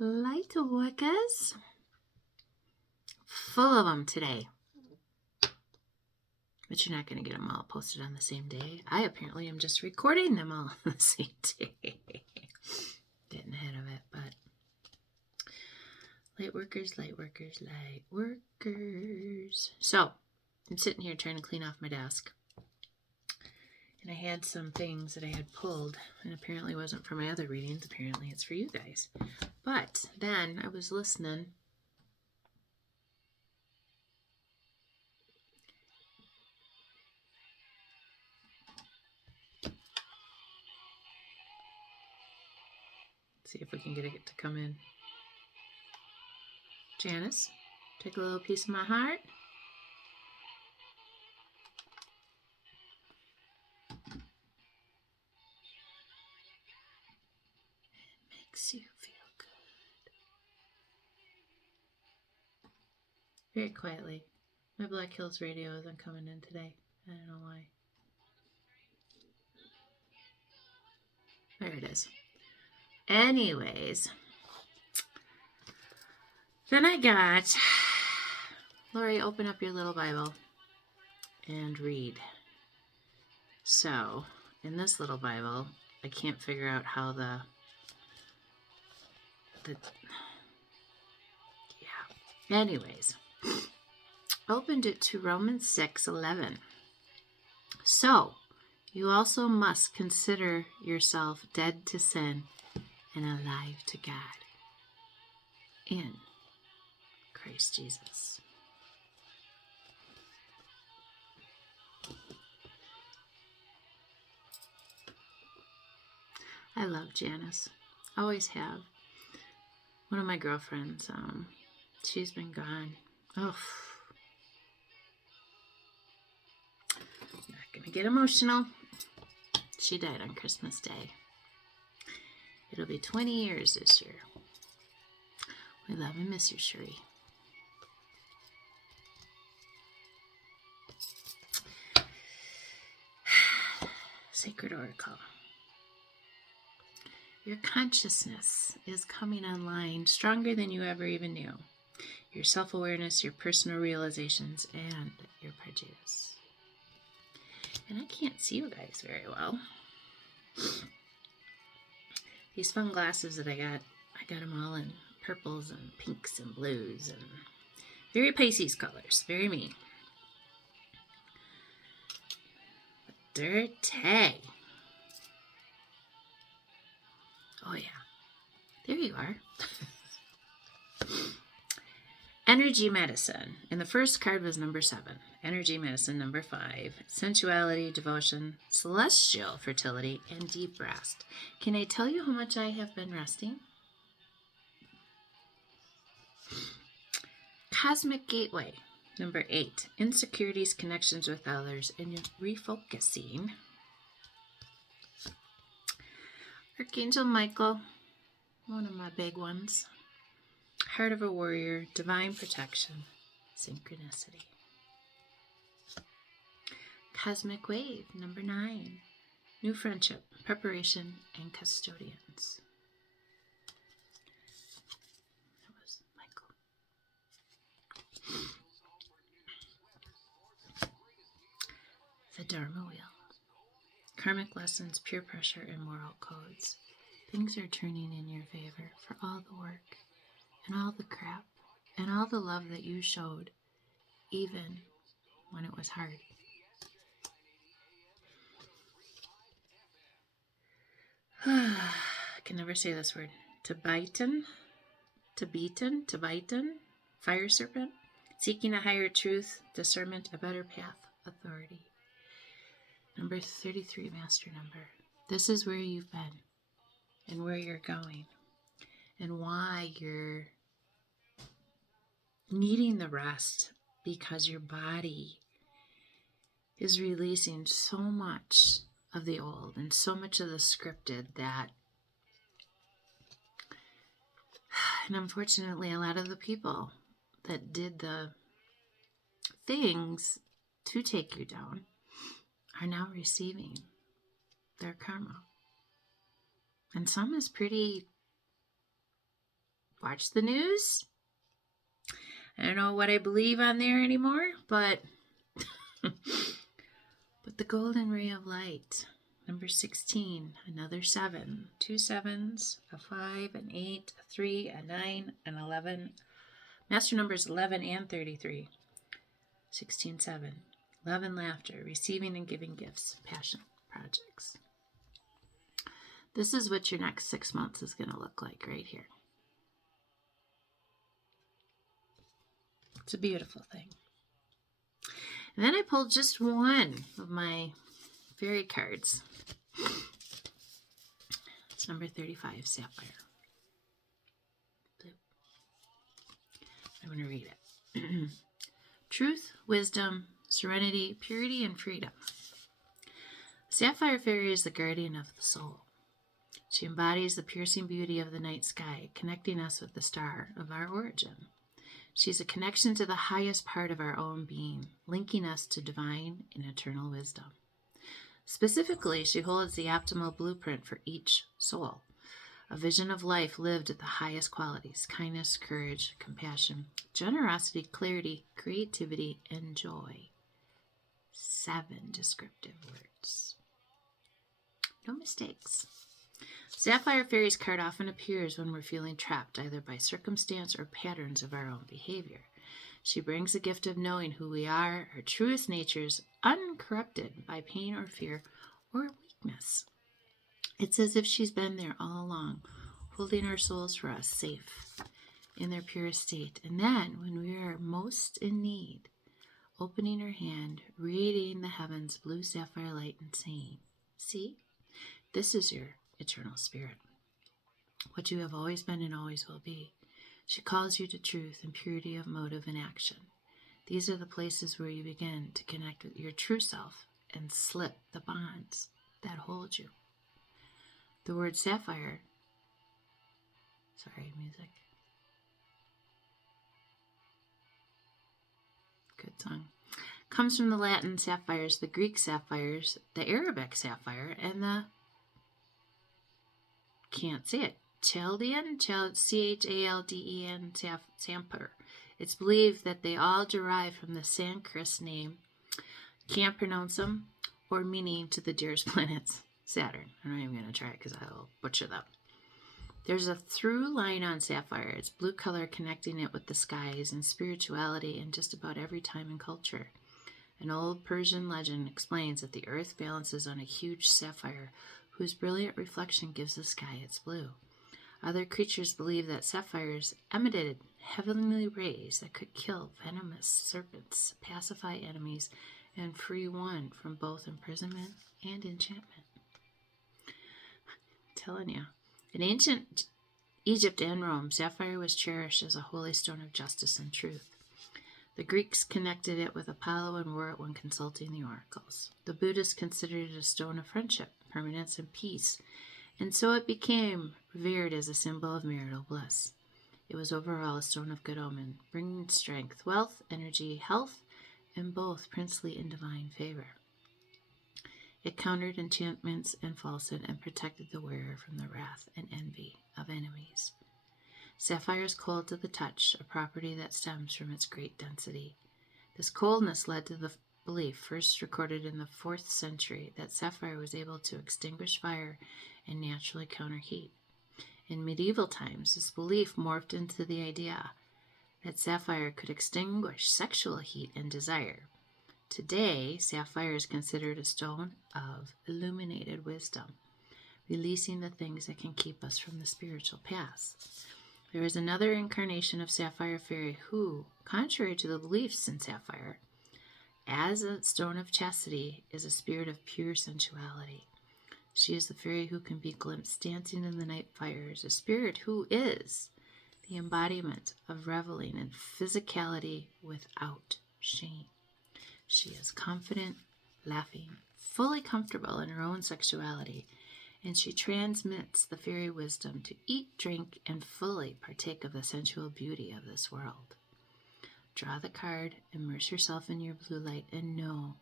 Lightworkers. Full of them today. But you're not going to get them all posted on the same day. I apparently am just recording them all on the same day. Getting ahead of it, but Lightworkers. So, I'm sitting here trying to clean off my desk. And I had some things that I had pulled, and apparently it wasn't for my other readings. Apparently it's for you guys. But then I was listening. See if we can get it to come in. Janice, take a little piece of my heart. It makes you feel good. Very quietly. My Black Hills radio isn't coming in today. I don't know why. There it is. Anyways, then I got, Lori, open up your little Bible and read. So, in this little Bible, I can't figure out how Anyways, opened it to Romans 6:11. So, you also must consider yourself dead to sin and alive to God in Christ Jesus. I love Janice. Always have. One of my girlfriends, she's been gone. Oh, not gonna get emotional. She died on Christmas Day. It'll be 20 years this year. We love and miss you, Cherie. Sacred Oracle. Your consciousness is coming online stronger than you ever even knew. Your self-awareness, your personal realizations, and your prejudice. And I can't see you guys very well. These fun glasses that I got them all in purples and pinks and blues and very Pisces colors. Very me. Dirty. Oh yeah. There you are. Energy medicine. And the first card was number 7. Energy medicine, number 5. Sensuality, devotion, celestial fertility, and deep rest. Can I tell you how much I have been resting? Cosmic gateway, number 8. Insecurities, connections with others, and refocusing. Archangel Michael, one of my big ones. Heart of a warrior, divine protection, synchronicity. Cosmic wave, number 9. New friendship, preparation, and custodians. That was Michael. The Dharma wheel. Karmic lessons, peer pressure, and moral codes. Things are turning in your favor for all the work and all the crap and all the love that you showed, even when it was hard. I can never say this word. Tibetan, fire serpent, seeking a higher truth, discernment, a better path, authority. Number 33, master number. This is where you've been and where you're going and why you're needing the rest, because your body is releasing so much of the old and so much of the scripted that, and unfortunately, a lot of the people that did the things to take you down are now receiving their karma. And some is pretty watch the news. I don't know what I believe on there anymore, but but the golden ray of light, number 16, another 7, 2 sevens, a 5, an 8, a 3, a 9, an 11. Master numbers 11 and 33. 16, 7. Love and laughter, receiving and giving gifts, passion projects. This is what your next 6 months is going to look like right here. It's a beautiful thing. And then I pulled just one of my fairy cards. It's number 35, Sapphire. I'm going to read it. Truth, wisdom, serenity, purity, and freedom. Sapphire Fairy is the guardian of the soul. She embodies the piercing beauty of the night sky, connecting us with the star of our origin. She's a connection to the highest part of our own being, linking us to divine and eternal wisdom. Specifically, she holds the optimal blueprint for each soul, a vision of life lived at the highest qualities: kindness, courage, compassion, generosity, clarity, creativity, and joy. 7 descriptive words. No mistakes. Sapphire Fairy's card often appears when we're feeling trapped either by circumstance or patterns of our own behavior. She brings the gift of knowing who we are, our truest natures, uncorrupted by pain or fear or weakness. It's as if she's been there all along, holding our souls for us safe in their purest state. And then, when we are most in need, opening her hand, radiating the heavens blue sapphire light and saying, "See, this is your eternal spirit, what you have always been and always will be." She calls you to truth and purity of motive and action. These are the places where you begin to connect with your true self and slip the bonds that hold you. The word sapphire, music. Good song. Comes from the Latin sapphires, the Greek sapphires, the Arabic sapphire, and the, can't say it, Chaldean, Chalden, Samper. It's believed that they all derive from the Sanskrit name, can't pronounce them, or meaning to the dearest planets, Saturn. I'm not even going to try it because I'll butcher them. There's a through line on sapphire. It's blue color connecting it with the skies and spirituality in just about every time and culture. An old Persian legend explains that the earth balances on a huge sapphire whose brilliant reflection gives the sky its blue. Other creatures believe that sapphires emitted heavenly rays that could kill venomous serpents, pacify enemies, and free one from both imprisonment and enchantment. I'm telling you. In ancient Egypt and Rome, sapphire was cherished as a holy stone of justice and truth. The Greeks connected it with Apollo and wore it when consulting the oracles. The Buddhists considered it a stone of friendship, permanence, and peace, and so it became revered as a symbol of marital bliss. It was overall a stone of good omen, bringing strength, wealth, energy, health, and both princely and divine favor. It countered enchantments and falsehood and protected the wearer from the wrath and envy of enemies. Sapphire is cold to the touch, a property that stems from its great density. This coldness led to the belief, first recorded in the 4th century, that sapphire was able to extinguish fire and naturally counter heat. In medieval times, this belief morphed into the idea that sapphire could extinguish sexual heat and desire. Today, sapphire is considered a stone of illuminated wisdom, releasing the things that can keep us from the spiritual paths. There is another incarnation of Sapphire Fairy who, contrary to the beliefs in sapphire, as a stone of chastity, is a spirit of pure sensuality. She is the fairy who can be glimpsed dancing in the night fires, a spirit who is the embodiment of reveling in physicality without shame. She is confident, laughing, fully comfortable in her own sexuality, and she transmits the fairy wisdom to eat, drink, and fully partake of the sensual beauty of this world. Draw the card, immerse yourself in your blue light, and know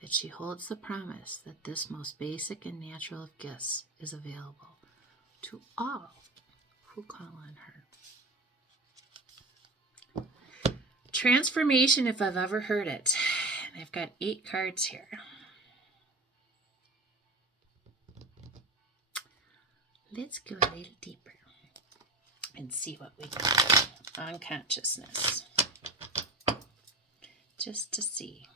that she holds the promise that this most basic and natural of gifts is available to all who call on her. Transformation, if I've ever heard it. And I've got 8 cards here. Let's go a little deeper and see what we got on consciousness. Just to see.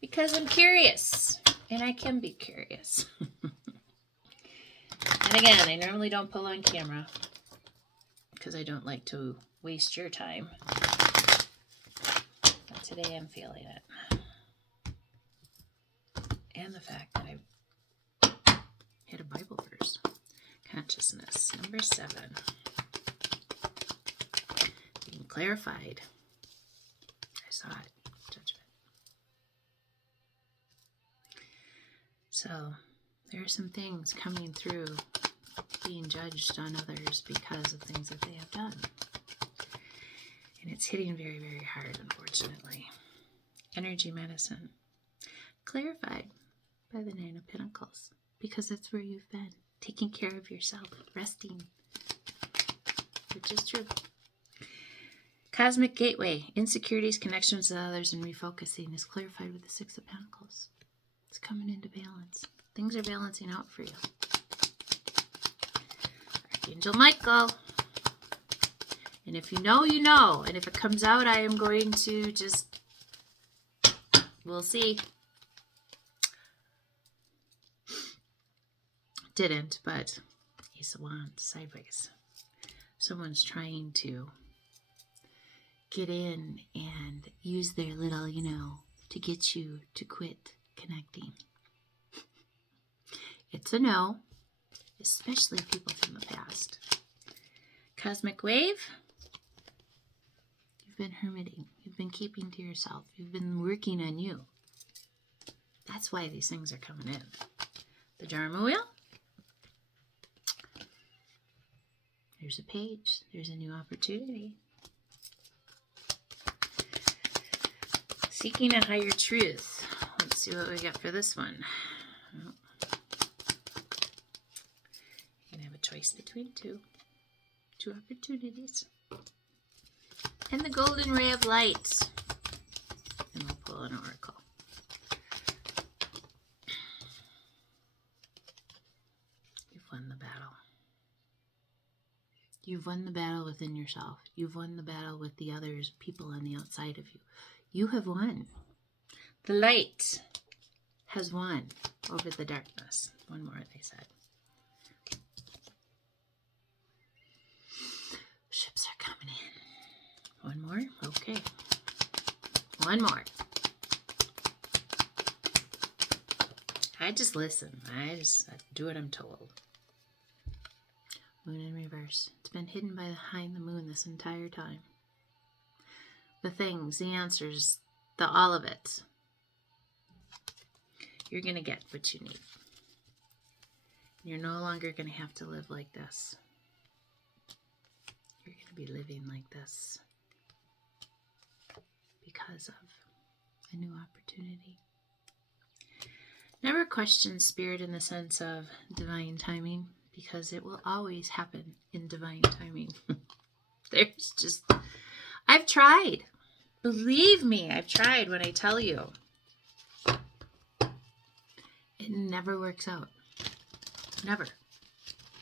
Because I'm curious. And I can be curious. And again, I normally don't pull on camera because I don't like to waste your time. But today I'm feeling it. And the fact that I hit a Bible verse. Consciousness, number 7. Being clarified. I saw it. Judgment. So, there are some things coming through being judged on others because of things that they have done. And it's hitting very, very hard, unfortunately. Energy medicine. Clarified by the 9 of Pentacles. Because that's where you've been. Taking care of yourself. Resting. Which is true. Cosmic gateway. Insecurities, connections with others, and refocusing is clarified with the 6 of Pentacles. It's coming into balance. Things are balancing out for you. Archangel Michael. And if you know, you know. And if it comes out, I am going to just... We'll see. Didn't, but Ace of Wands, sideways. Someone's trying to get in and use their little, to get you to quit connecting. It's a no, especially people from the past. Cosmic wave. You've been hermiting. You've been keeping to yourself. You've been working on you. That's why these things are coming in. The Dharma wheel. There's a page. There's a new opportunity. Seeking a higher truth. Let's see what we got for this one. Oh. You can have a choice between two opportunities. And the golden ray of light. And we'll pull an oracle. You've won the battle. You've won the battle within yourself. You've won the battle with the others, people on the outside of you. You have won. The light has won over the darkness. One more, they said. Ships are coming in. One more? Okay. One more. I just listen. I do what I'm told. Moon in reverse. It's been hidden behind the moon this entire time. The things, the answers, all of it. You're going to get what you need. You're no longer going to have to live like this. You're going to be living like this because of a new opportunity. Never question spirit in the sense of divine timing, because it will always happen in divine timing. There's just... I've tried. Believe me, I've tried when I tell you. It never works out. Never.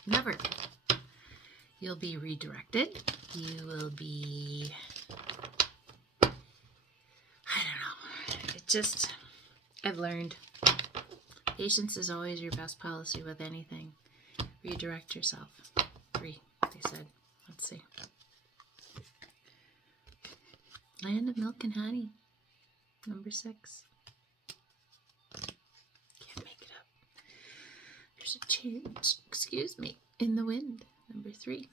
Never. You'll be redirected. You will be... I don't know. It just... I've learned. Patience is always your best policy with anything. Redirect yourself. 3, they said. Let's see. Land of milk and honey. Number 6. Can't make it up. There's a change, in the wind. Number 3.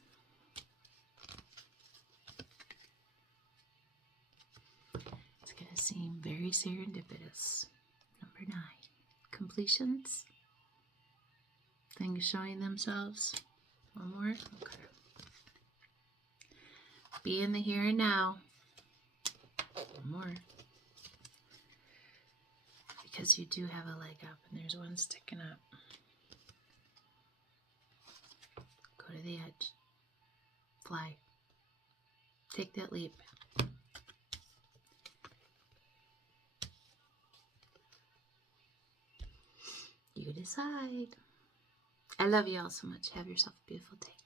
It's going to seem very serendipitous. Number 9. Completions. Things showing themselves. One more. Okay. Be in the here and now. One more. Because you do have a leg up and there's one sticking up. Go to the edge. Fly. Take that leap. You decide. I love you all so much. Have yourself a beautiful day.